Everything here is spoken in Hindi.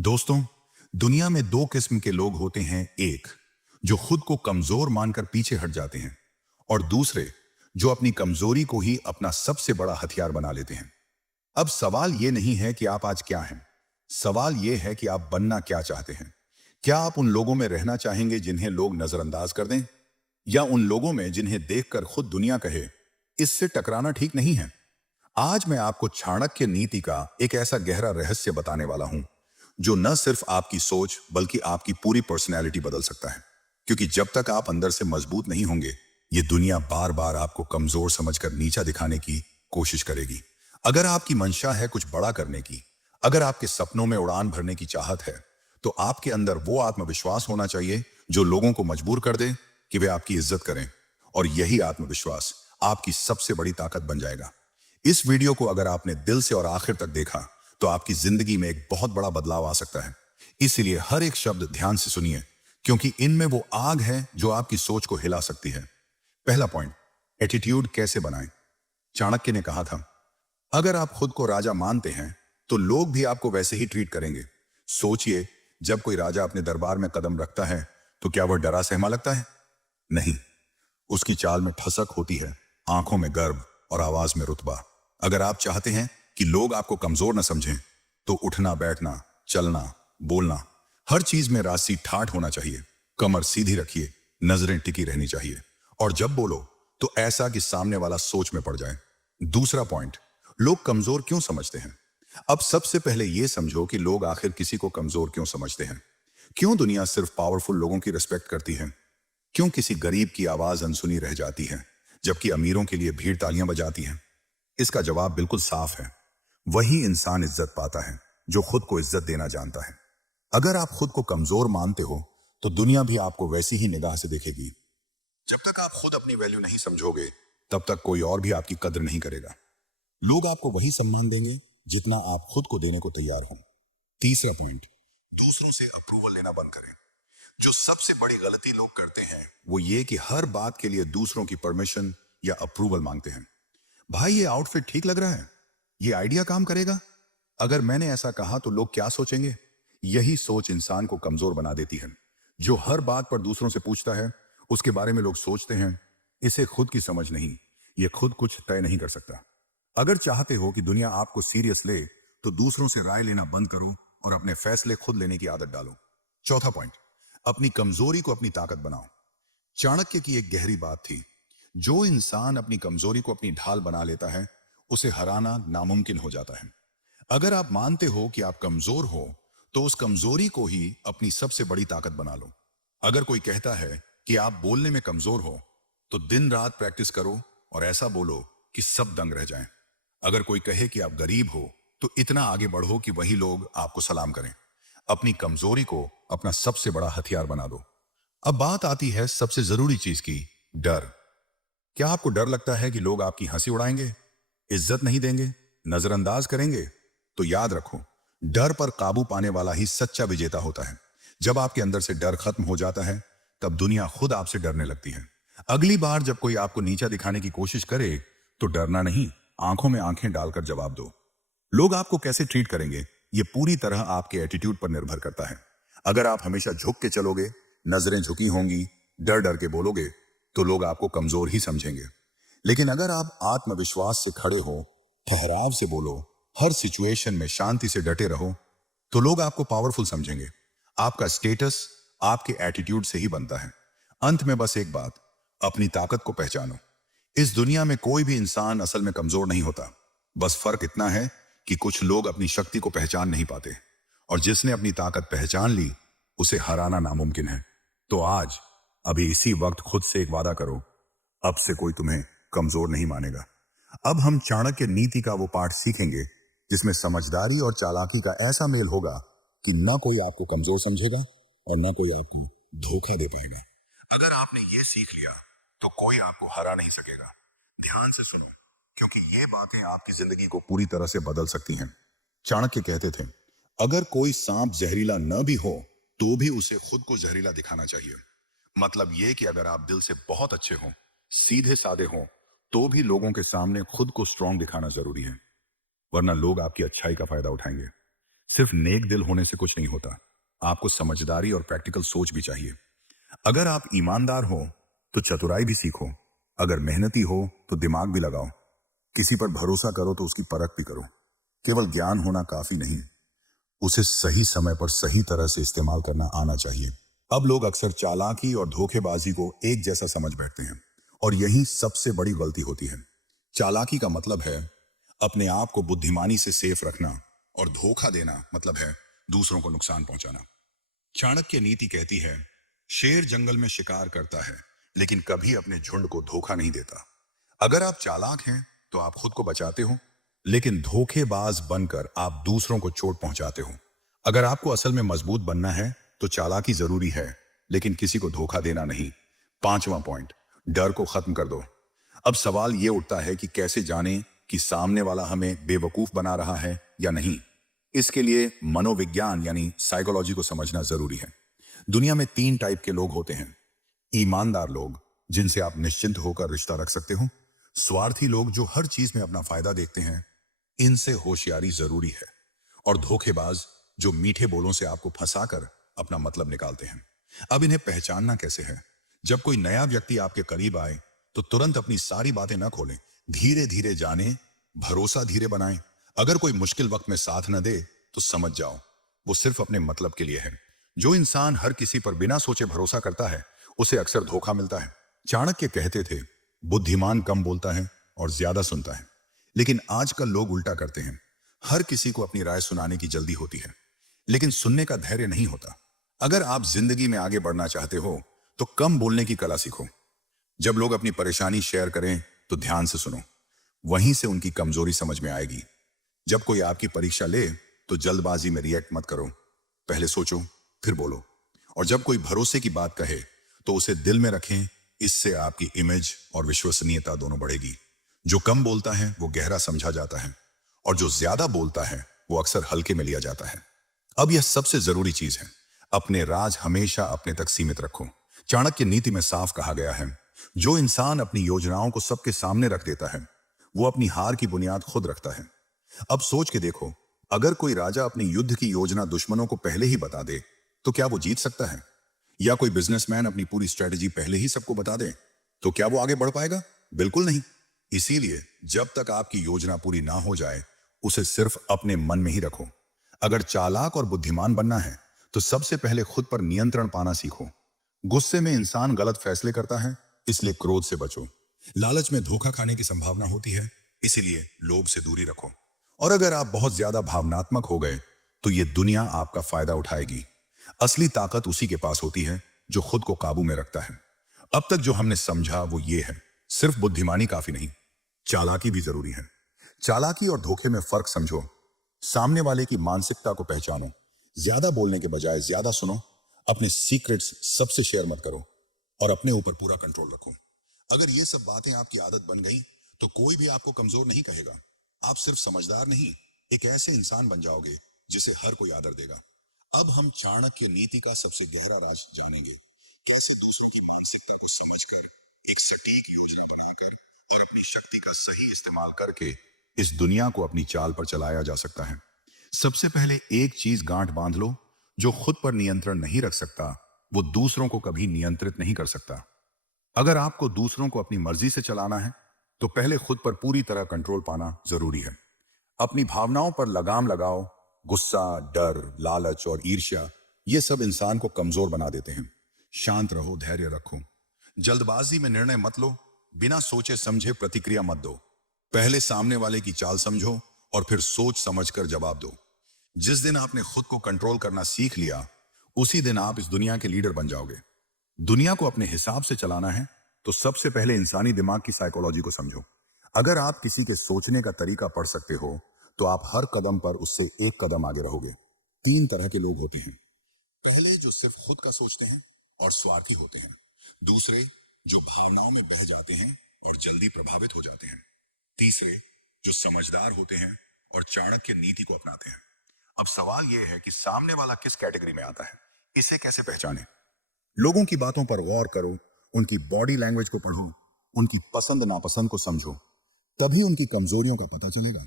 दोस्तों, दुनिया में दो किस्म के लोग होते हैं। एक जो खुद को कमजोर मानकर पीछे हट जाते हैं और दूसरे जो अपनी कमजोरी को ही अपना सबसे बड़ा हथियार बना लेते हैं। अब सवाल यह नहीं है कि आप आज क्या हैं, सवाल यह है कि आप बनना क्या चाहते हैं। क्या आप उन लोगों में रहना चाहेंगे जिन्हें लोग नजरअंदाज कर दें, या उन लोगों में जिन्हें देखकर खुद दुनिया कहे इससे टकराना ठीक नहीं है। आज मैं आपको चाणक्य नीति का एक ऐसा गहरा रहस्य बताने वाला हूं जो न सिर्फ आपकी सोच बल्कि आपकी पूरी पर्सनैलिटी बदल सकता है। क्योंकि जब तक आप अंदर से मजबूत नहीं होंगे, ये दुनिया बार बार आपको कमजोर समझकर नीचा दिखाने की कोशिश करेगी। अगर आपकी मंशा है कुछ बड़ा करने की, अगर आपके सपनों में उड़ान भरने की चाहत है, तो आपके अंदर वो आत्मविश्वास होना चाहिए जो लोगों को मजबूर कर दे कि वे आपकी इज्जत करें। और यही आत्मविश्वास आपकी सबसे बड़ी ताकत बन जाएगा। इस वीडियो को अगर आपने दिल से और आखिर तक देखा तो आपकी जिंदगी में एक बहुत बड़ा बदलाव आ सकता है। इसलिए हर एक शब्द ध्यान से सुनिए, क्योंकि इनमें वो आग है जो आपकी सोच को हिला सकती है। पहला पॉइंट, एटीट्यूड कैसे बनाएं। चाणक्य ने कहा था, अगर आप खुद को राजा मानते हैं तो लोग भी आपको वैसे ही ट्रीट करेंगे। सोचिए, जब कोई राजा अपने दरबार में कदम रखता है तो क्या वह डरा सहमा लगता है? नहीं, उसकी चाल में ठसक होती है, आंखों में गर्व और आवाज में रुतबा। अगर आप चाहते हैं कि लोग आपको कमजोर न समझें, तो उठना बैठना, चलना, बोलना, हर चीज में रास्सी ठाठ होना चाहिए। कमर सीधी रखिए, नजरें टिकी रहनी चाहिए, और जब बोलो तो ऐसा कि सामने वाला सोच में पड़ जाए। दूसरा पॉइंट, लोग कमजोर क्यों समझते हैं। अब सबसे पहले यह समझो कि लोग आखिर किसी को कमजोर क्यों समझते हैं। क्यों दुनिया सिर्फ पावरफुल लोगों की रिस्पेक्ट करती है? क्यों किसी गरीब की आवाज अनसुनी रह जाती है जबकि अमीरों के लिए भीड़ तालियां बजाती है? इसका जवाब बिल्कुल साफ है, वही इंसान इज्जत पाता है जो खुद को इज्जत देना जानता है। अगर आप खुद को कमजोर मानते हो तो दुनिया भी आपको वैसी ही निगाह से देखेगी। जब तक आप खुद अपनी वैल्यू नहीं समझोगे, तब तक कोई और भी आपकी कद्र नहीं करेगा। लोग आपको वही सम्मान देंगे जितना आप खुद को देने को तैयार हो। तीसरा पॉइंट, दूसरों से अप्रूवल लेना बंद करें। जो सबसे बड़ी गलती लोग करते हैं वो ये कि हर बात के लिए दूसरों की परमिशन या अप्रूवल मांगते हैं। भाई, ये आउटफिट ठीक लग रहा है, ये आइडिया काम करेगा, अगर मैंने ऐसा कहा तो लोग क्या सोचेंगे? यही सोच इंसान को कमजोर बना देती है। जो हर बात पर दूसरों से पूछता है, उसके बारे में लोग सोचते हैं इसे खुद की समझ नहीं, ये खुद कुछ तय नहीं कर सकता। अगर चाहते हो कि दुनिया आपको सीरियस ले, तो दूसरों से राय लेना बंद करो और अपने फैसले खुद लेने की आदत डालो। चौथा पॉइंट, अपनी कमजोरी को अपनी ताकत बनाओ। चाणक्य की एक गहरी बात थी, जो इंसान अपनी कमजोरी को अपनी ढाल बना लेता है उसे हराना नामुमकिन हो जाता है। अगर आप मानते हो कि आप कमजोर हो, तो उस कमजोरी को ही अपनी सबसे बड़ी ताकत बना लो। अगर कोई कहता है कि आप बोलने में कमजोर हो, तो दिन रात प्रैक्टिस करो और ऐसा बोलो कि सब दंग रह जाएं। अगर कोई कहे कि आप गरीब हो, तो इतना आगे बढ़ो कि वही लोग आपको सलाम करें। अपनी कमजोरी को अपना सबसे बड़ा हथियार बना दो। अब बात आती है सबसे जरूरी चीज की, डर। क्या आपको डर लगता है कि लोग आपकी हंसी उड़ाएंगे, इज्जत नहीं देंगे, नजरअंदाज करेंगे? तो याद रखो, डर पर काबू पाने वाला ही सच्चा विजेता होता है। जब आपके अंदर से डर खत्म हो जाता है, तब दुनिया खुद आपसे डरने लगती है। अगली बार जब कोई आपको नीचा दिखाने की कोशिश करे, तो डरना नहीं, आंखों में आंखें डालकर जवाब दो। लोग आपको कैसे ट्रीट करेंगे, ये पूरी तरह आपके एटीट्यूड पर निर्भर करता है। अगर आप हमेशा झुक के चलोगे, नजरें झुकी होंगी, डर डर के बोलोगे, तो लोग आपको कमजोर ही समझेंगे। लेकिन अगर आप आत्मविश्वास से खड़े हो, ठहराव से बोलो, हर सिचुएशन में शांति से डटे रहो, तो लोग आपको पावरफुल समझेंगे। आपका स्टेटस आपके एटीट्यूड से ही बनता है। अंत में बस एक बात, अपनी ताकत को पहचानो। इस दुनिया में कोई भी इंसान असल में कमजोर नहीं होता। बस फर्क इतना है कि कुछ लोग अपनी शक्ति को पहचान नहीं पाते, और जिसने अपनी ताकत पहचान ली, उसे हराना नामुमकिन है। तो आज अभी इसी वक्त खुद से एक वादा करो, अब से कोई तुम्हें कमजोर नहीं मानेगा। अब हम चाणक्य नीति का वो पाठ सीखेंगे जिसमें समझदारी और चालाकी का ऐसा मेल होगा कि ना कोई आपको कमजोर समझेगा और ना कोई आपको धोखा दे पाएगा। अगर आपने ये सीख लिया, तो कोई आपको हरा नहीं सकेगा। ध्यान से सुनो, क्योंकि ये बातें आपकी जिंदगी को पूरी तरह से बदल सकती हैं। चाणक्य कहते थे, अगर कोई सांप जहरीला न भी हो, तो भी उसे खुद को जहरीला दिखाना चाहिए। मतलब ये कि अगर आप दिल से बहुत अच्छे हो, सीधे साधे हो, तो भी लोगों के सामने खुद को स्ट्रांग दिखाना जरूरी है, वरना लोग आपकी अच्छाई का फायदा उठाएंगे। सिर्फ नेक दिल होने से कुछ नहीं होता, आपको समझदारी और प्रैक्टिकल सोच भी चाहिए। अगर आप ईमानदार हो तो चतुराई भी सीखो, अगर मेहनती हो तो दिमाग भी लगाओ, किसी पर भरोसा करो तो उसकी परख भी करो। केवल ज्ञान होना काफी नहीं, उसे सही समय पर सही तरह से इस्तेमाल करना आना चाहिए। अब लोग अक्सर चालाकी और धोखेबाजी को एक जैसा समझ बैठते हैं और यही सबसे बड़ी गलती होती है। चालाकी का मतलब है अपने आप को बुद्धिमानी से सेफ रखना और धोखा देना मतलब है दूसरों को नुकसान पहुंचाना। चाणक्य नीति कहती है, शेर जंगल में शिकार करता है लेकिन कभी अपने झुंड को धोखा नहीं देता। अगर आप चालाक हैं तो आप खुद को बचाते हो, लेकिन धोखेबाज बनकर आप दूसरों को चोट पहुंचाते हो। अगर आपको असल में मजबूत बनना है तो चालाकी जरूरी है, लेकिन किसी को धोखा देना नहीं। पांचवां पॉइंट, डर को खत्म कर दो। अब सवाल यह उठता है कि कैसे जानें कि सामने वाला हमें बेवकूफ बना रहा है या नहीं। इसके लिए मनोविज्ञान यानी साइकोलॉजी को समझना जरूरी है। दुनिया में 3 टाइप के लोग होते हैं। ईमानदार लोग, जिनसे आप निश्चिंत होकर रिश्ता रख सकते हो। स्वार्थी लोग जो हर चीज में अपना फायदा देखते हैं, इनसे होशियारी जरूरी है। और धोखेबाज जो मीठे बोलों से आपको फंसाकर अपना मतलब निकालते हैं। अब इन्हें पहचानना कैसे है? जब कोई नया व्यक्ति आपके करीब आए तो तुरंत अपनी सारी बातें न खोलें, धीरे धीरे जाने, भरोसा धीरे बनाएं। अगर कोई मुश्किल वक्त में साथ न दे तो समझ जाओ वो सिर्फ अपने मतलब के लिए है। जो इंसान हर किसी पर बिना सोचे भरोसा करता है उसे अक्सर धोखा मिलता है। चाणक्य कहते थे, बुद्धिमान कम बोलता है और ज्यादा सुनता है। लेकिन आजकल लोग उल्टा करते हैं, हर किसी को अपनी राय सुनाने की जल्दी होती है लेकिन सुनने का धैर्य नहीं होता। अगर आप जिंदगी में आगे बढ़ना चाहते हो तो कम बोलने की कला सीखो। जब लोग अपनी परेशानी शेयर करें तो ध्यान से सुनो, वहीं से उनकी कमजोरी समझ में आएगी। जब कोई आपकी परीक्षा ले तो जल्दबाजी में रिएक्ट मत करो, पहले सोचो फिर बोलो। और जब कोई भरोसे की बात कहे तो उसे दिल में रखें, इससे आपकी इमेज और विश्वसनीयता दोनों बढ़ेगी। जो कम बोलता है वो गहरा समझा जाता है और जो ज्यादा बोलता है वो अक्सर हल्के में लिया जाता है। अब यह सबसे जरूरी चीज है, अपने राज हमेशा अपने तक सीमित रखो। चाणक्य नीति में साफ कहा गया है, जो इंसान अपनी योजनाओं को सबके सामने रख देता है वो अपनी हार की बुनियाद खुद रखता है। अब सोच के देखो, अगर कोई राजा अपनी युद्ध की योजना दुश्मनों को पहले ही बता दे तो क्या वो जीत सकता है? या कोई बिजनेसमैन अपनी पूरी स्ट्रेटेजी पहले ही सबको बता दे तो क्या वो आगे बढ़ पाएगा? बिल्कुल नहीं। इसीलिए जब तक आपकी योजना पूरी ना हो जाए उसे सिर्फ अपने मन में ही रखो। अगर चालाक और बुद्धिमान बनना है तो सबसे पहले खुद पर नियंत्रण पाना सीखो। गुस्से में इंसान गलत फैसले करता है, इसलिए क्रोध से बचो। लालच में धोखा खाने की संभावना होती है, इसीलिए लोभ से दूरी रखो। और अगर आप बहुत ज्यादा भावनात्मक हो गए तो ये दुनिया आपका फायदा उठाएगी। असली ताकत उसी के पास होती है जो खुद को काबू में रखता है। अब तक जो हमने समझा वो ये है, सिर्फ बुद्धिमानी काफी नहीं, चालाकी भी जरूरी है। चालाकी और धोखे में फर्क समझो, सामने वाले की मानसिकता को पहचानो। ज्यादा बोलने के बजाय ज्यादा सुनो, अपने सीक्रेट्स सबसे शेयर मत करो और अपने ऊपर पूरा कंट्रोल रखो। अगर ये सब बातें आपकी आदत बन गई तो कोई भी आपको कमजोर नहीं कहेगा। आप सिर्फ समझदार नहीं, एक ऐसे इंसान बन जाओगे जिसे हर कोई आदर देगा। अब हम चाणक्य नीति का सबसे गहरा राज जानेंगे, कैसे दूसरों की मानसिकता को समझकर एक सटीक योजना बनाकर और अपनी शक्ति का सही इस्तेमाल करके इस दुनिया को अपनी चाल पर चलाया जा सकता है। सबसे पहले एक चीज गांठ बांध लो, जो खुद पर नियंत्रण नहीं रख सकता वो दूसरों को कभी नियंत्रित नहीं कर सकता। अगर आपको दूसरों को अपनी मर्जी से चलाना है तो पहले खुद पर पूरी तरह कंट्रोल पाना जरूरी है। अपनी भावनाओं पर लगाम लगाओ। गुस्सा, डर, लालच और ईर्ष्या ये सब इंसान को कमजोर बना देते हैं। शांत रहो, धैर्य रखो, जल्दबाजी में निर्णय मत लो, बिना सोचे समझे प्रतिक्रिया मत दो। पहले सामने वाले की चाल समझो और फिर सोच समझकर जवाब दो। जिस दिन आपने खुद को कंट्रोल करना सीख लिया उसी दिन आप इस दुनिया के लीडर बन जाओगे। दुनिया को अपने हिसाब से चलाना है तो सबसे पहले इंसानी दिमाग की साइकोलॉजी को समझो। अगर आप किसी के सोचने का तरीका पढ़ सकते हो तो आप हर कदम पर उससे एक कदम आगे रहोगे। 3 तरह के लोग होते हैं, पहले जो सिर्फ खुद का सोचते हैं और स्वार्थी होते हैं, दूसरे जो भावनाओं में बह जाते हैं और जल्दी प्रभावित हो जाते हैं, तीसरे जो समझदार होते हैं और चाणक्य नीति को अपनाते हैं। अब सवाल यह है कि सामने वाला किस कैटेगरी में आता है, इसे कैसे पहचाने? लोगों की बातों पर गौर करो, उनकी बॉडी लैंग्वेज को पढ़ो, उनकी पसंद नापसंद को समझो, तभी उनकी कमजोरियों का पता चलेगा।